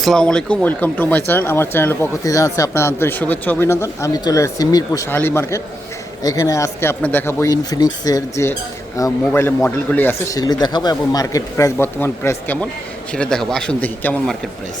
আসসালামু আলাইকুম, welcome to my channel. আমার চ্যানেলের পক্ষ থেকে জানাচ্ছি আপনার আন্তরিক শুভেচ্ছা, অভিনন্দন। আমি চলে এসেছি মিরপুর শাহালি মার্কেট। এখানে আজকে আপনার দেখাবো ইনফিনিক্সের যে মোবাইলের মডেলগুলি আছে, সেগুলি দেখাবো এবং মার্কেট প্রাইস, বর্তমান প্রাইস কেমন সেটা দেখাবো। আসুন দেখি কেমন মার্কেট প্রাইস।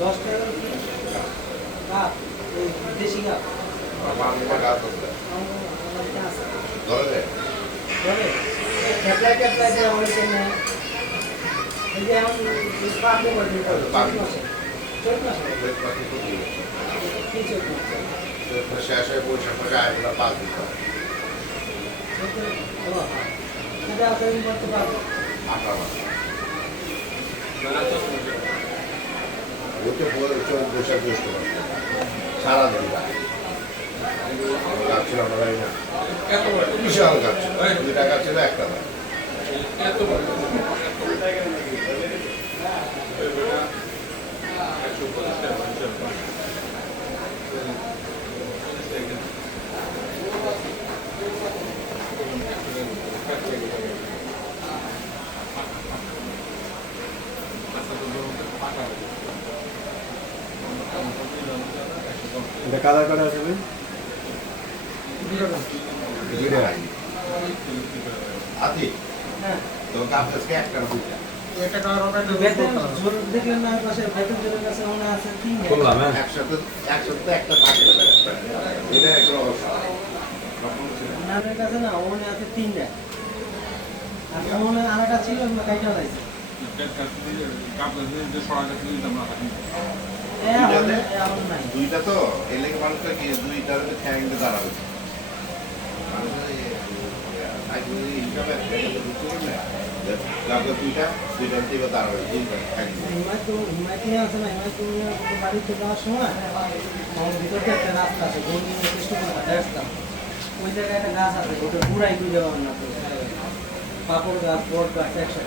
দশ টাকা কাপ দেশি কাপ। ধরে ক্যাপলাই ক্যাপলাই দিয়ে অনেকে নেয়। এই যে এখন করে দিতে হবে চৈত মাসে। চৈত মাসে? কি চৈত মাসে। শেষ হয়ে বৈশাখ মাসে আয়গুলো পাঁচ দিতে হয় এটা আপনার করতে পারব আঠারো মাস। ওই তো বৈ- চৈত বৈশাখ জ্যৈষ্ঠ মাস সারা দিন গাছ ছিল আমরা জানি না। বিশাল গাছ ছিল? একটা না এটা কালার করা টাকা হ্যাঁ তো গাছ আজকে একটা দুইটা? বেতন জোর দেখলেন না পাশে বেতন জোরের কাছে মনে হ্যাঁ একসাথে একটা থাকে না এটা একটা অবস্থা। আপনাদের না দুইটা তো এই লেগে মানুষটা কি দাঁড়াবে। দুইটা দাঁড়াবে ঠ্যাং গন্ডি ওই জায়গায় একটা গাছ আছে, ওটা পুরাই তুই দেওয়া না পাপড় গাছ, বট গাছ, একসাথে।